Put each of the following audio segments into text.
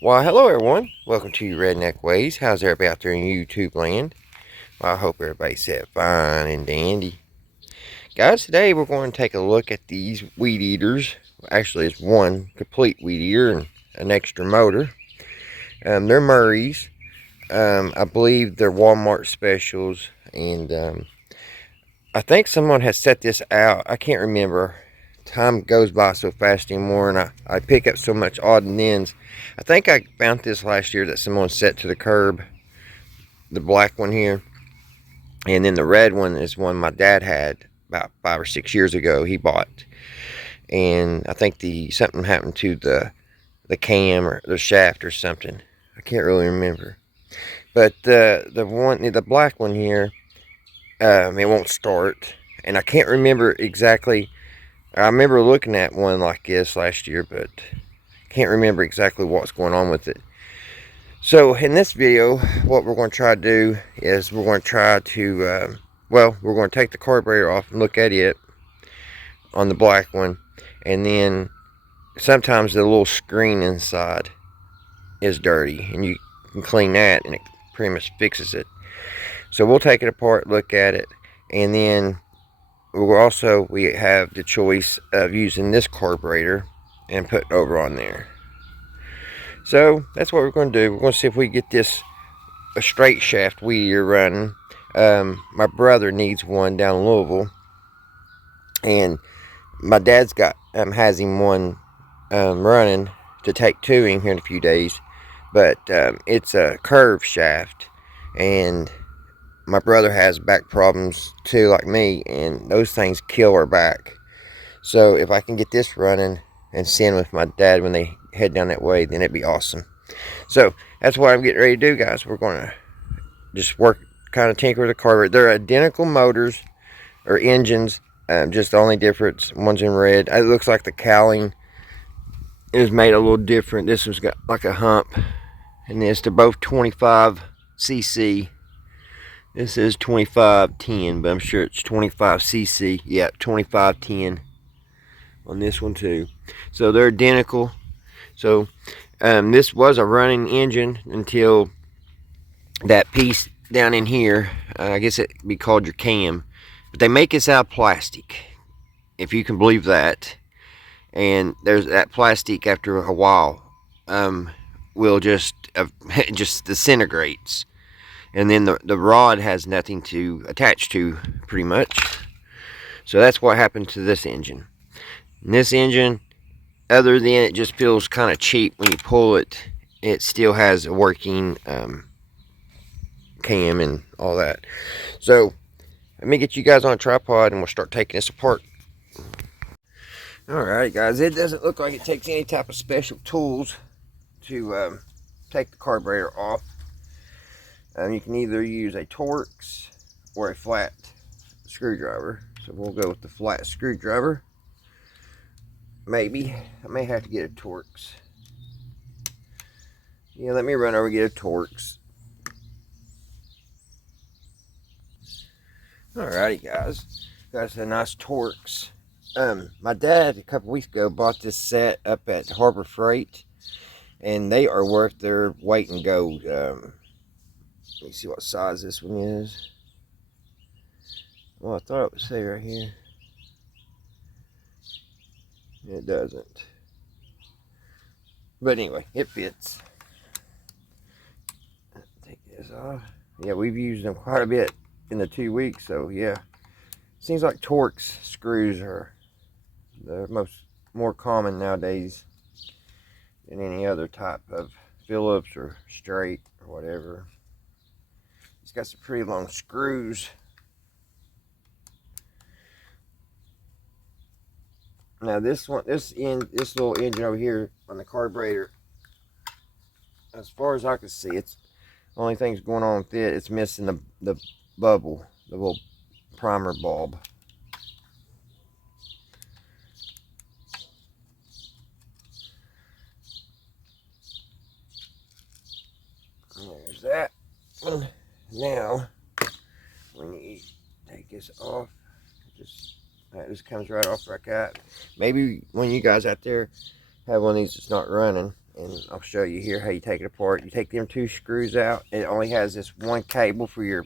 Well, hello everyone. Welcome to Redneck Ways. How's everybody out there in YouTube land? Well, I hope everybody's set fine and dandy. Guys, today we're going to take a look at these weed eaters. Actually, it's one complete weed eater and an extra motor. They're Murray's. I believe they're Walmart specials, and I think someone has set this out. I can't remember. Time goes by so fast anymore, and I pick up so much odd and ends. I think I found this last year that someone set to the curb, the black one here, and then the red one is one my dad had about 5 or 6 years ago. He bought, and I think something happened to the cam or the shaft or something. I can't really remember, but the black one here, it won't start, and I can't remember exactly. I remember looking at one like this last year, but can't remember exactly what's going on with it. So in this video, what we're going to try to do is we're going to try to, we're going to take the carburetor off and look at it on the black one, and then sometimes the little screen inside is dirty, and you can clean that, and it pretty much fixes it. So we'll take it apart, look at it, and then we have the choice of using this carburetor and putting over on there. So that's what we're going to do. We're going to see if we get a straight shaft weed eater running. My brother needs one down in Louisville, and my dad's has him one running to take to him here in a few days. But it's a curved shaft, and my brother has back problems too, like me, and those things kill our back. So if I can get this running and send with my dad when they head down that way, then it'd be awesome. So that's what I'm getting ready to do, guys. We're going to just kind of tinker with the carburetor. They're identical motors or engines, just the only difference, one's in red. It looks like the cowling is made a little different. This one's got like a hump, and they're both 25 cc. This is 2510, but I'm sure it's 25 cc. Yeah, 2510 on this one too. So they're identical. So this was a running engine until that piece down in here, I guess it'd be called your cam, but they make this out of plastic, if you can believe that. And there's that plastic after a while will just just disintegrates, and then the rod has nothing to attach to, pretty much. So that's what happened to this engine. And this engine, other than it just feels kind of cheap when you pull it, it still has a working cam and all that. So let me get you guys on a tripod and we'll start taking this apart. Alright guys, it doesn't look like it takes any type of special tools to take the carburetor off. You can either use a Torx or a flat screwdriver. So we'll go with the flat screwdriver. Maybe I may have to get a Torx. Yeah, let me run over and get a Torx. Alrighty guys, got a nice Torx. My dad a couple weeks ago bought this set up at Harbor Freight, and they are worth their weight in gold. Let me see what size this one is. Well, I thought it would say right here. It doesn't. But anyway, it fits. Take this off. Yeah, we've used them quite a bit in the 2 weeks, so yeah. Seems like Torx screws are the more common nowadays than any other type of Phillips or straight or whatever. It's got some pretty long screws. Now this little engine over here on the carburetor, as far as I can see, it's the only thing's going on with it. It's missing the bubble, the little primer bulb. There's that. Now we need to take this off. That just comes right off like that. Maybe when you guys out there have one of these that's not running And I'll show you here how you take it apart. You take them 2 screws out. It only has this one cable for your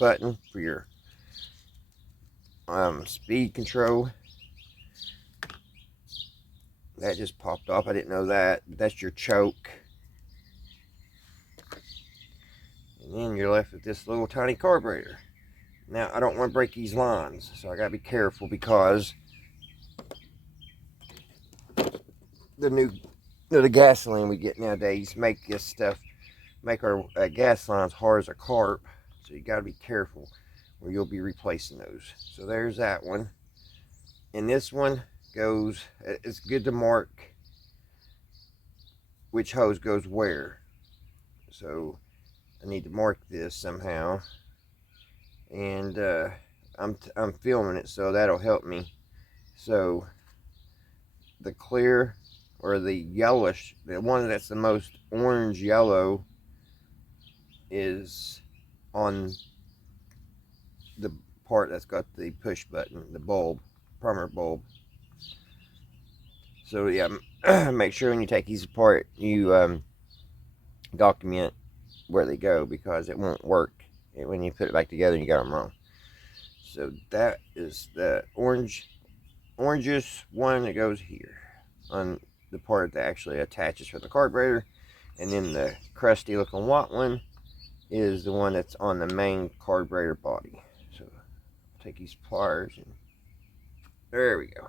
button for your speed control. That just popped off. I didn't know that. That's your choke. And then you're left with this little tiny carburetor. Now, I don't want to break these lines, so I got to be careful because the gasoline we get nowadays make our gas lines hard as a carp. So you got to be careful or you'll be replacing those. So there's that one. And this one goes, it's good to mark which hose goes where. So I need to mark this somehow. And I'm filming it, so that'll help me. So the clear or the yellowish, the one that's the most orange yellow is on the part that's got the push button, the bulb, primer bulb. So yeah, make sure when you take these apart, you document where they go, because it won't work when you put it back together and you got them wrong. So that is the orangish one that goes here on the part that actually attaches for the carburetor, and then the crusty looking white one is the one that's on the main carburetor body. So I'll take these pliers and there we go.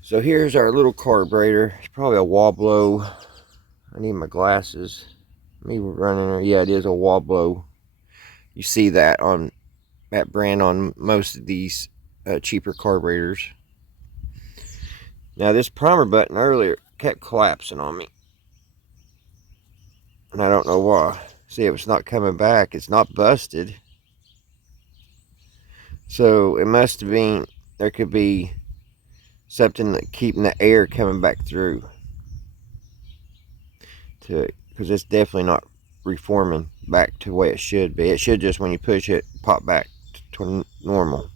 So here's our little carburetor. It's probably a Woblo. I need my glasses. Me running, yeah, it is a Woblo. You see that on that brand on most of these cheaper carburetors. Now this primer button earlier kept collapsing on me, and I don't know why. See, it's not coming back. It's not busted. So it must have been, there could be something that keeping the air coming back through to it, because it's definitely not reforming back to the way it should be. It should just, when you push it, pop back to normal.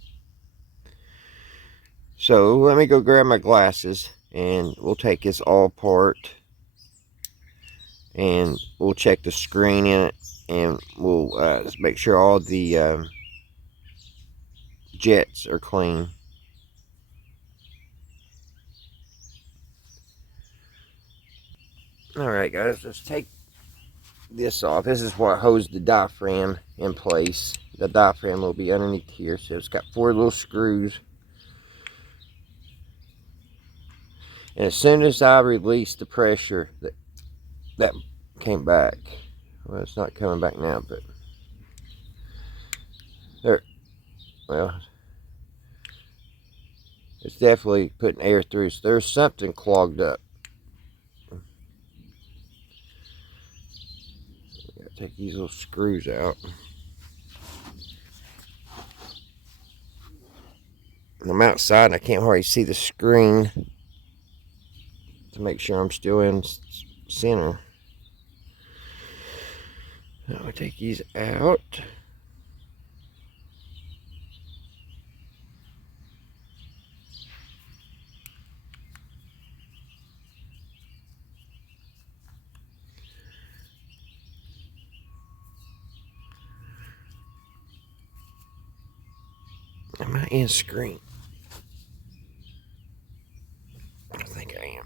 So let me go grab my glasses and we'll take this all apart and we'll check the screen in it, and we'll make sure all the jets are clean. Alright guys, let's take this off. This is what holds the diaphragm in place. The diaphragm will be underneath here. So it's got 4 little screws. And as soon as I released the pressure, that came back. Well, it's not coming back now, but there. Well, it's definitely putting air through. So there's something clogged up. Gotta take these little screws out. And I'm outside and I can't hardly see the screen to make sure I'm still in center. Now I take these out. Am I in screen? I think I am.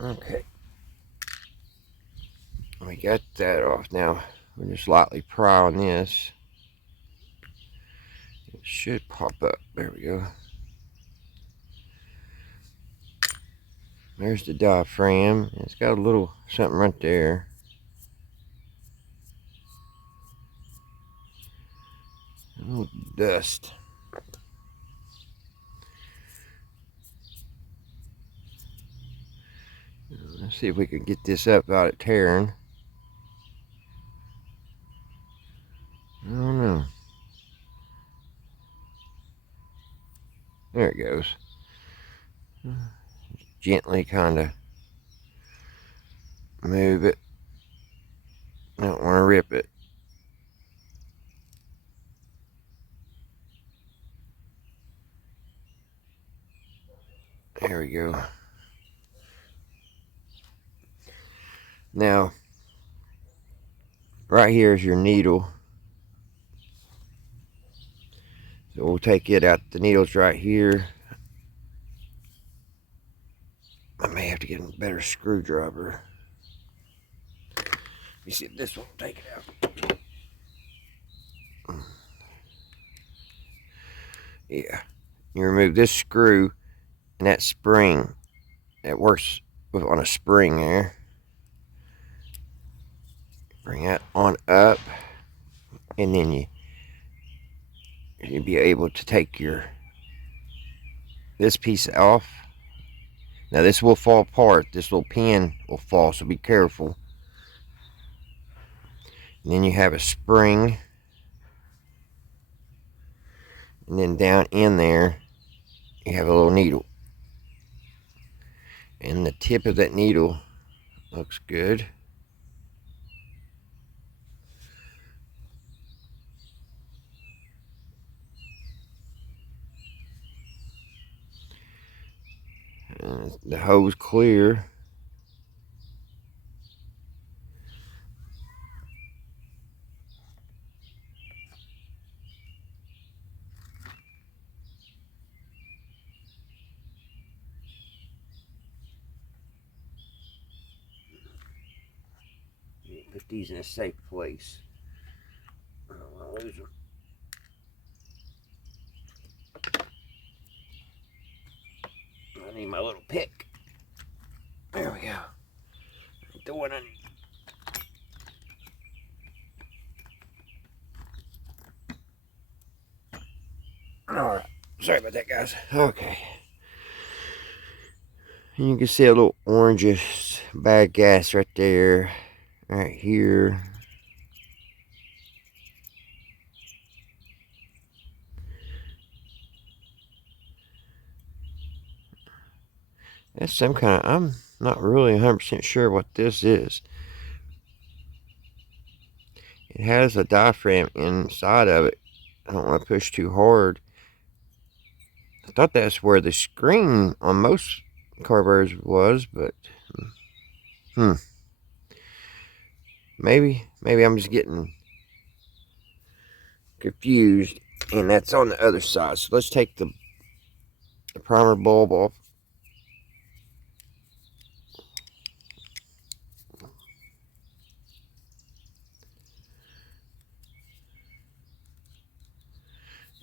Okay. We got that off. Now we're just lightly pry on this. It should pop up. There we go. There's the diaphragm. It's got a little something right there. A little dust. Let's see if we can get this up without it tearing. I don't know. There it goes. Gently kind of move it. Don't want to rip it. There we go. Now, right here is your needle. So we'll take it out. The needle's right here. I may have to get a better screwdriver. Let me see if this one will take it out. Yeah. You remove this screw and that spring. That works on a spring there. Bring that on up. And then you'll be able to take this piece off. Now this will fall apart. This little pin will fall, so be careful. And then you have a spring. And then down in there, you have a little needle. And the tip of that needle looks good. And the hose clear. Put these in a safe place. I don't want to lose them. I need my little pick. There we go. The one I need. Alright. Sorry about that, guys. Okay. And you can see a little orangish bad gas right there. Right here. That's some kind of, I'm not really 100% sure what this is. It has a diaphragm inside of it. I don't want to push too hard. I thought that's where the screen on most carburetors was, but maybe I'm just getting confused, and that's on the other side. So let's take the primer bulb off.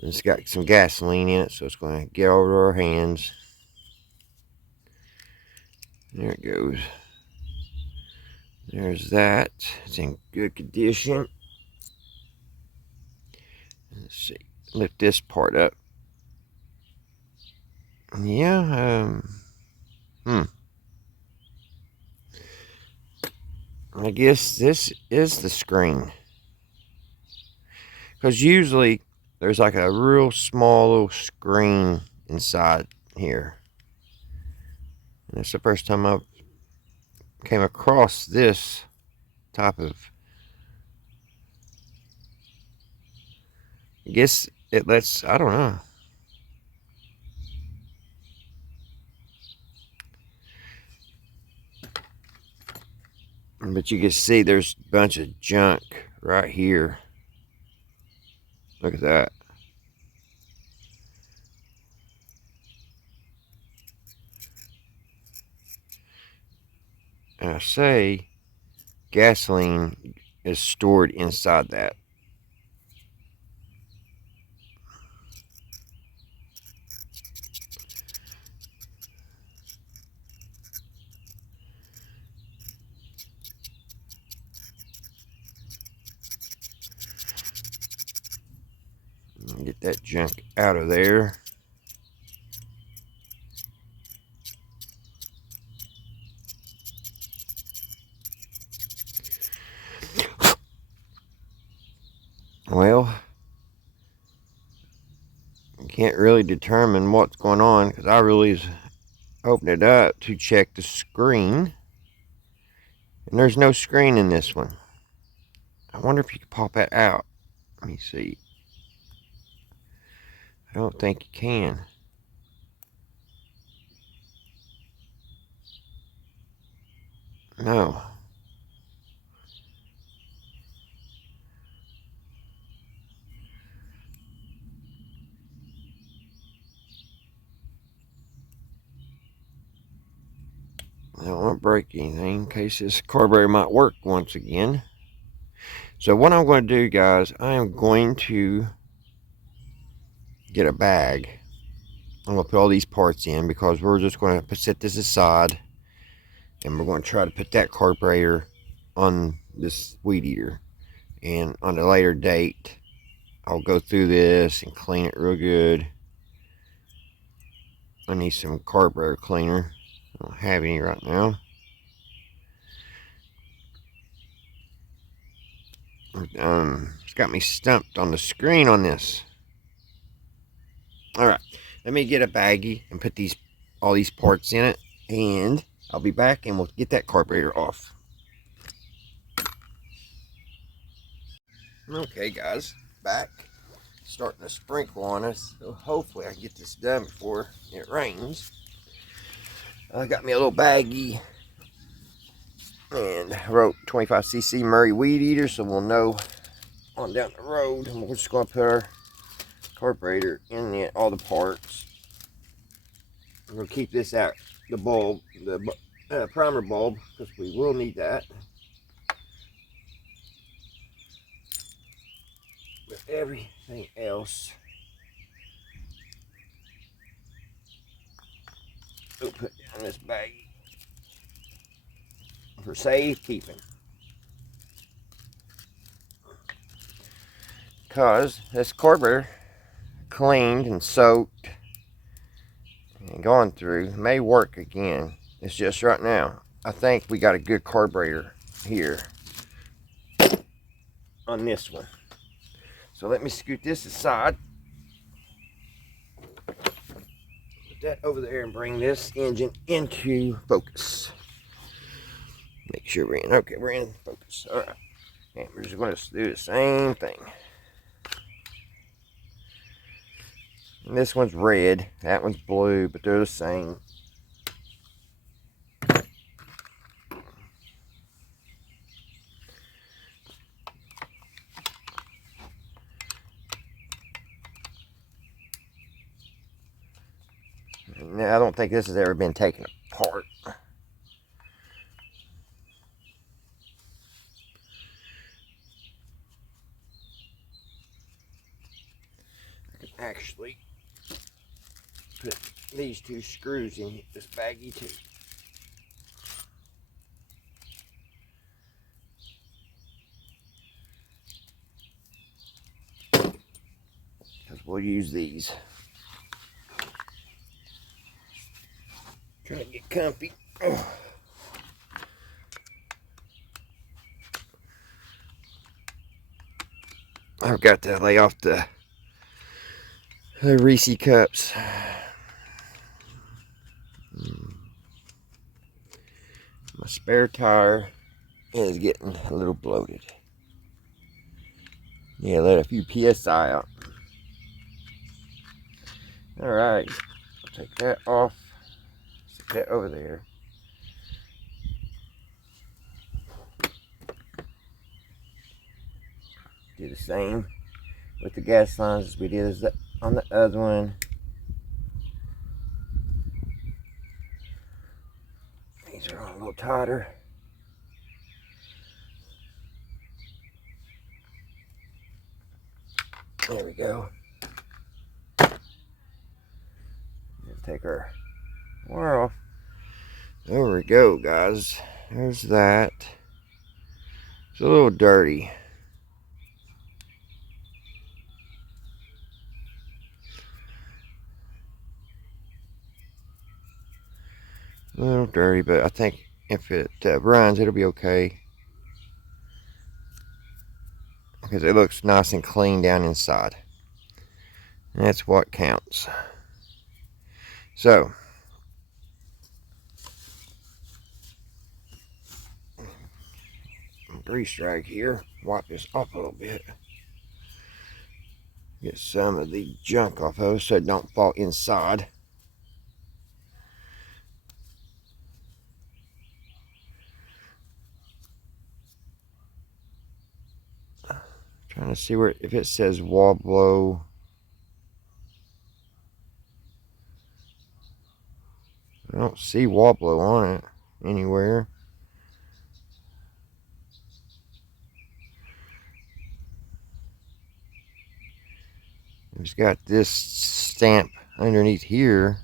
It's got some gasoline in it, so it's going to get over our hands. There it goes. There's that. It's in good condition. Let's see. Lift this part up. Yeah. I guess this is the screen. Because usually there's like a real small little screen inside here. And it's the first time I've came across this type of, I guess it lets, I don't know. But you can see there's a bunch of junk right here. Look at that. And I say gasoline is stored inside that. Get that junk out of there. Well, can't really determine what's going on because I really opened it up to check the screen, and there's no screen in this one. I wonder if you can pop that out. Let me see. I don't think you can. No. I don't want to break anything in case this carburetor might work once again. So what I'm going to do, guys, I am going to get a bag. I'm going to put all these parts in because we're just going to set this aside. And we're going to try to put that carburetor on this weed eater. And on a later date, I'll go through this and clean it real good. I need some carburetor cleaner. I don't have any right now. It's got me stumped on the screen on this. Alright, let me get a baggie and put all these parts in it, and I'll be back and we'll get that carburetor off. Okay guys, back. Starting to sprinkle on us, so hopefully I can get this done before it rains. I got me a little baggie and I wrote 25cc Murray weed eater, so we'll know on down the road. And we're just going to put our carburetor in it, all the parts. We'll keep this out, the bulb, the primer bulb, because we will need that. With everything else, we'll put down this baggie for safekeeping. Because this carburetor, cleaned and soaked and gone through, may work again. It's just right now, I think we got a good carburetor here on this one. So let me scoot this aside, put that over there, and bring this engine into focus. Make sure we're in. Okay, we're in focus. All right, and we're just going to do the same thing. And this one's red, that one's blue, but they're the same. Now, I don't think this has ever been taken apart. I can actually put these two screws in this baggie too. Because we'll use these. Trying to get comfy. Oh. I've got to lay off the Reese cups. My spare tire is getting a little bloated. Yeah, let a few PSI out. Alright, I'll take that off. Stick that over there. Do the same with the gas lines as we did on the other one. These are on a little tighter. There we go. Let's take our wire off. There we go, guys. There's that. It's a little dirty. A little dirty, but I think if it runs, it'll be okay. Because it looks nice and clean down inside. And that's what counts. So, grease rag here. Wipe this off a little bit. Get some of the junk off of it so it don't fall inside. Trying to see where, if it says Wablo. I don't see Wablo on it anywhere. It's got this stamp underneath here.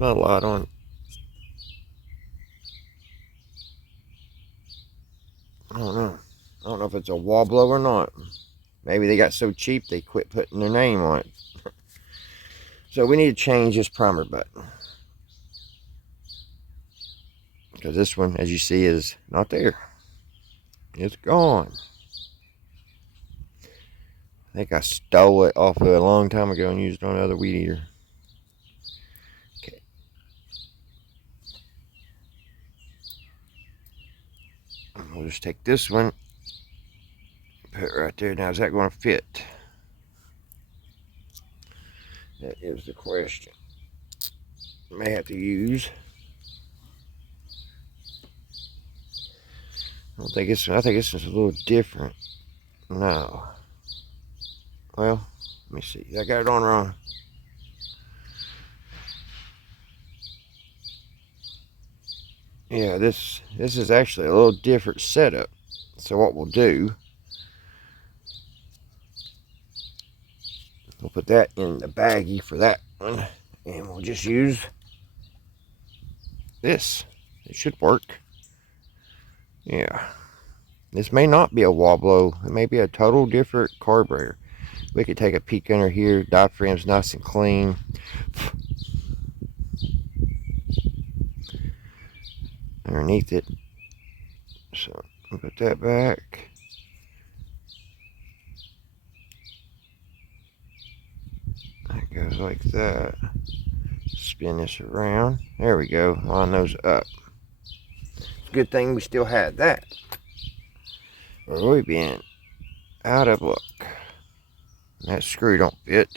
Not a lot on it. I don't know. I don't know if it's a Wablo or not. Maybe they got so cheap they quit putting their name on it. So we need to change this primer button. Because this one, as you see, is not there. It's gone. I think I stole it off of it a long time ago and used it on another weed eater. Okay. We'll just take this one, put it right there. Now, is that going to fit? That is the question. May have to use. I think this is a little different. No. Well, let me see. I got it on wrong. Yeah, this is actually a little different setup. So what we'll do, we'll put that in the baggie for that one, and we'll just use this. It should work. Yeah. This may not be a Wablo. It may be a total different carburetor. We could take a peek under here. Diaphragm's nice and clean. Underneath it. So I'll put that back. That goes like that. Spin this around. There we go. Line those up. It's a good thing we still had that. Or we've been out of luck. That screw don't fit.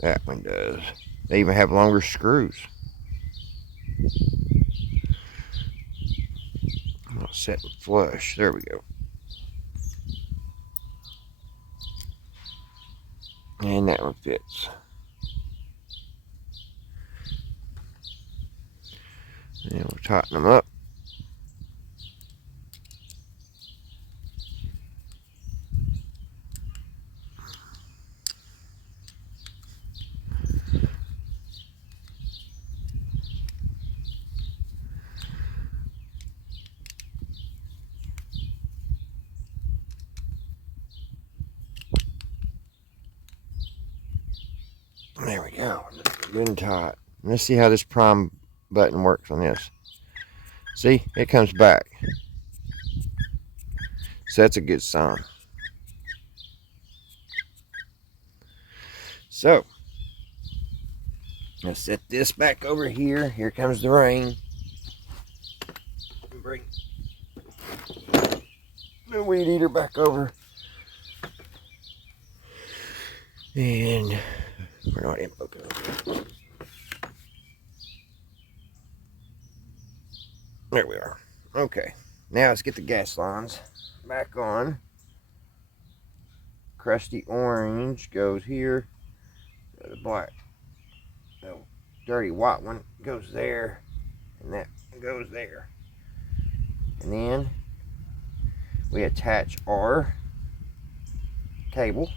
That one does. They even have longer screws. Not setting flush. There we go. And that one fits. And we'll tighten them up. There we go. Good and tight. Let's see how this prime button works on this. See, it comes back. So that's a good sign. So, let's set this back over here. Here comes the rain. Bring the weed eater back over. And we're not in focus. There we are. Okay. Now let's get the gas lines back on. Crusty orange goes here. The black, the dirty white one goes there. And that goes there. And then we attach our cable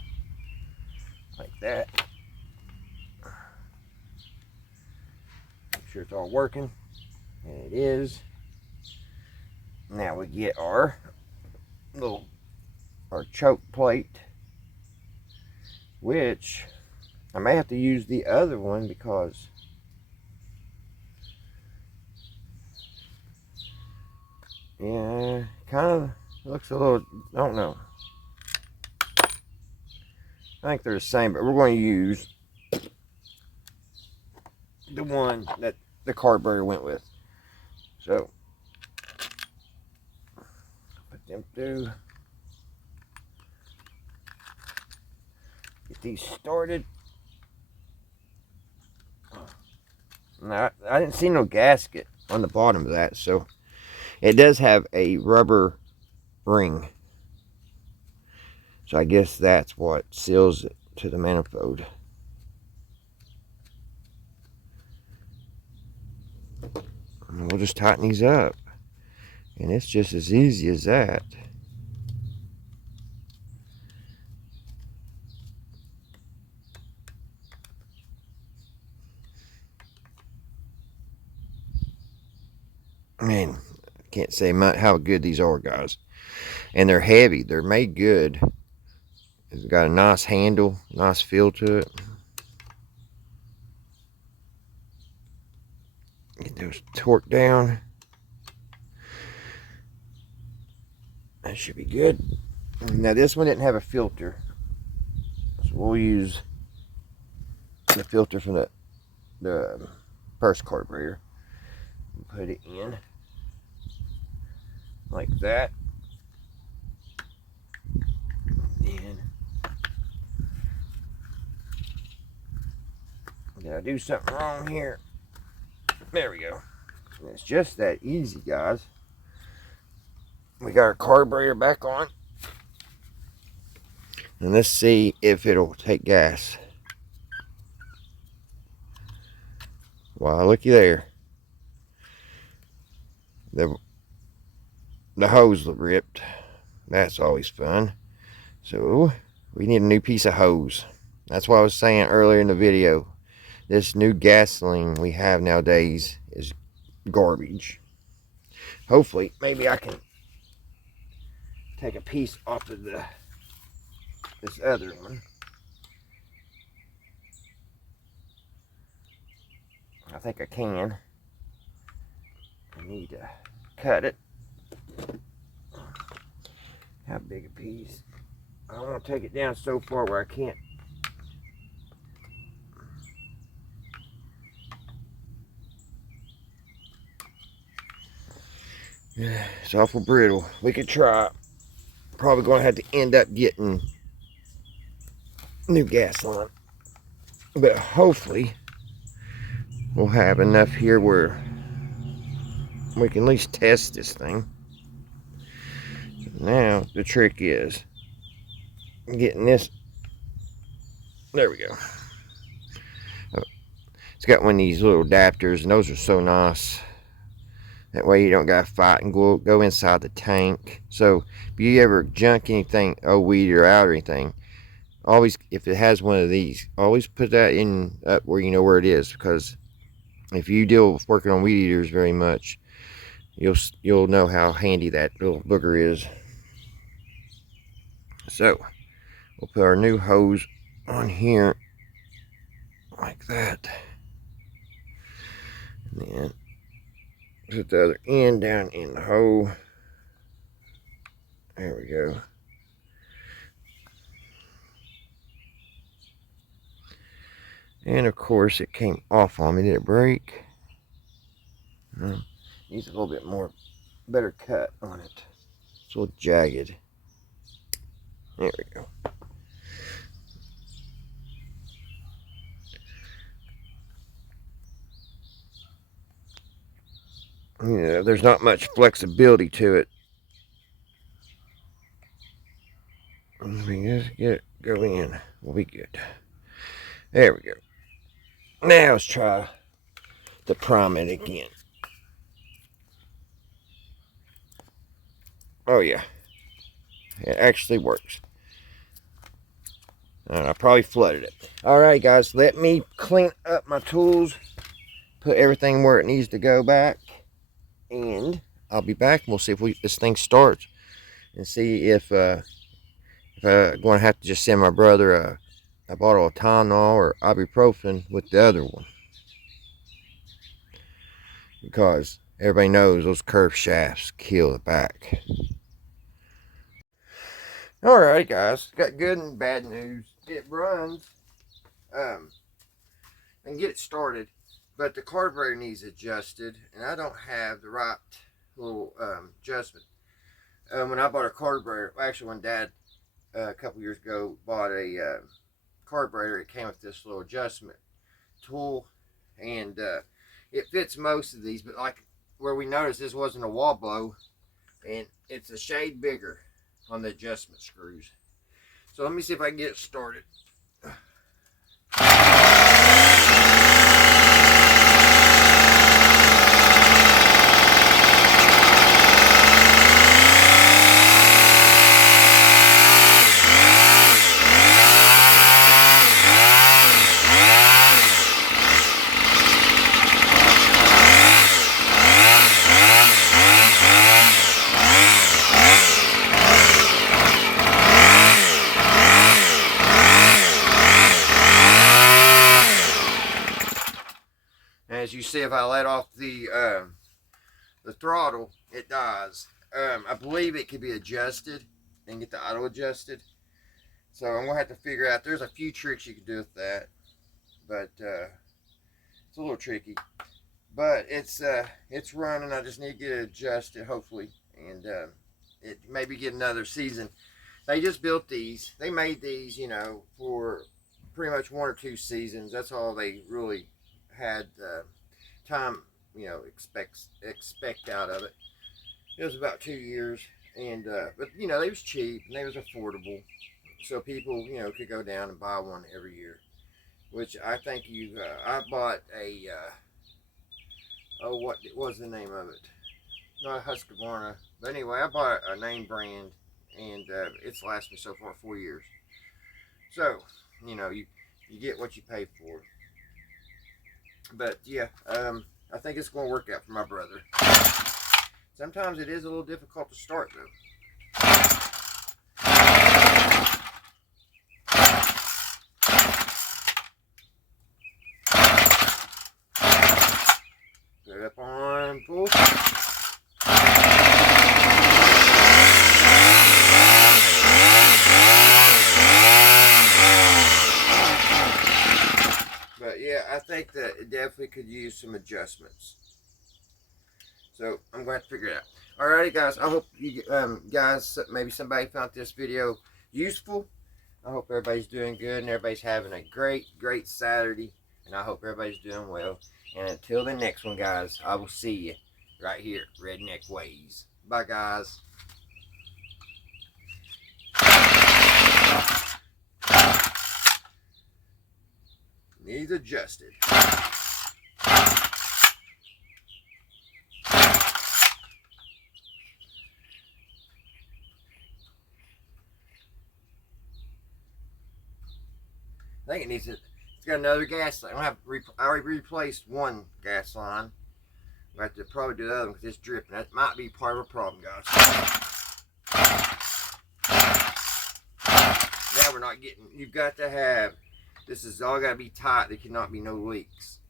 like that. Make sure it's all working. And it is. Now we get our choke plate, which I may have to use the other one because yeah, kind of looks a little, I don't know. I think they're the same, but we're going to use the one that the carburetor went with. So put them through. Get these started. Now, I didn't see no gasket on the bottom of that, so it does have a rubber ring. So I guess that's what seals it to the manifold. And we'll just tighten these up. And it's just as easy as that. Man, I can't say how good these are, guys. And they're heavy. They're made good. It's got a nice handle, nice feel to it. Get those torqued down. That should be good. Now this one didn't have a filter, so we'll use the filter from the first carburetor. Put it in like that. And did I do something wrong here? There we go. And it's just that easy, guys. We got our carburetor back on. And let's see if it'll take gas. Wow, looky there. The hose ripped. That's always fun. So we need a new piece of hose. That's what I was saying earlier in the video. This new gasoline we have nowadays is garbage. Hopefully, maybe I can take a piece off of this other one. I think I can. I need to cut it. How big a piece? I don't want to take it down so far where I can't. It's awful brittle. We could try. Probably going to have to end up getting new gasoline. But hopefully we'll have enough here where we can at least test this thing. Now the trick is getting this. There we go. It's got one of these little adapters, and those are so nice. That way you don't got to fight and go inside the tank. So if you ever junk anything, weed or out or anything, always, if it has one of these, always put that in up where you know where it is. Because if you deal with working on weed eaters very much, you'll know how handy that little booger is. So we'll put our new hose on here like that. And then put the other end down in the hole. There we go. And of course it came off on me. Did it break? No. Needs a little bit more better cut on it. It's a little jagged. There we go. Yeah, there's not much flexibility to it. Let me just get it go in. We'll be good. There we go. Now let's try to prime it again. Oh yeah, it actually works. I probably flooded it. Alright guys, let me clean up my tools, put everything where it needs to go back, and I'll be back and we'll see if this thing starts, and see if I'm going to have to just send my brother a bottle of Tylenol or ibuprofen with the other one, because everybody knows those curved shafts kill the back. Alright guys, got good and bad news. It runs and get it started, but the carburetor needs adjusted, and I don't have the right little adjustment. When I bought a carburetor, actually when Dad a couple years ago bought a carburetor, it came with this little adjustment tool, and it fits most of these, but like where we noticed this wasn't a wall blow, and it's a shade bigger on the adjustment screws. So let me see if I can get it started. As you see, if I let off the throttle, it dies. I believe it could be adjusted and get the auto adjusted. So I'm gonna have to figure out. There's a few tricks you can do with that, but it's a little tricky. But it's running. I just need to get it adjusted, hopefully, and it maybe get another season. They just built these. They made these, you know, for pretty much 1 or 2 seasons. That's all they really had time, you know, expect out of it. It was about 2 years, and but you know, they was cheap and they was affordable, so people, you know, could go down and buy one every year. Which I think I bought a oh, what was the name of it? Not Husqvarna, but anyway, I bought a name brand, and it's lasted me so far 4 years. So, you know, you get what you pay for. But yeah, I think it's going to work out for my brother. Sometimes it is a little difficult to start though. Put it up on full. But yeah, I think that it definitely could use some adjustments. So I'm going to have to figure it out. Alrighty, guys. I hope you guys, maybe somebody found this video useful. I hope everybody's doing good and everybody's having a great Saturday. And I hope everybody's doing well. And until the next one, guys, I will see you right here at Redneck Ways. Bye, guys. Needs adjusted. I think it needs it. It's got another gas line. I already replaced one gas line. I have to probably do the other one because it's dripping. That might be part of a problem, guys. Now we're not getting. You've got to have. This is all got to be tight. There cannot be no leaks,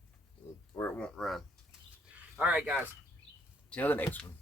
or it won't run. All right, guys. Till the next one.